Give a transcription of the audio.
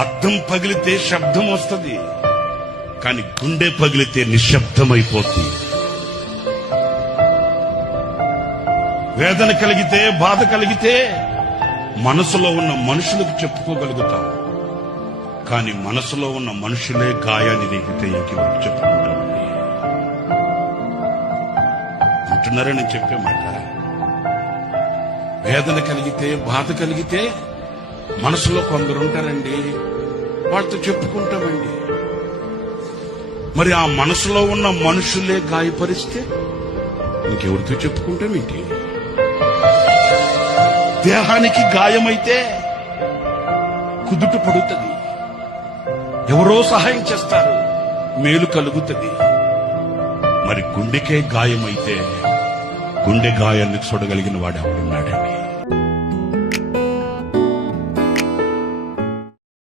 అద్దం పగిలితే శబ్దం వస్తుంది, కానీ గుండె పగిలితే నిశ్శబ్దమైపోతుంది. వేదన కలిగితే, బాధ కలిగితే మనసులో ఉన్న మనుషులకు చెప్పుకోగలుగుతాం, కానీ మనసులో ఉన్న మనుషులే గాయాన్ని రేగితే ఇంకెవరికి చెప్పుకుంటామండి. అంటున్నారా నేను చెప్పే మాట? వేదన కలిగితే, బాధ కలిగితే మనసులో కొందరు ఉంటారండి, వాళ్ళతో చెప్పుకుంటామండి. మరి ఆ మనసులో ఉన్న మనుషులే గాయపరిస్తే ఇంకెవరితో చెప్పుకుంటామేంటి? దేహానికి గాయమైతే కుదుట పడుతుంది, ఎవరో సహాయం చేస్తారు, మేలు కలుగుతుంది. మరి గుండెకే గాయమైతే గుండె గాయాన్ని చూడగలిగిన వాడు ఎవడున్నాడండి?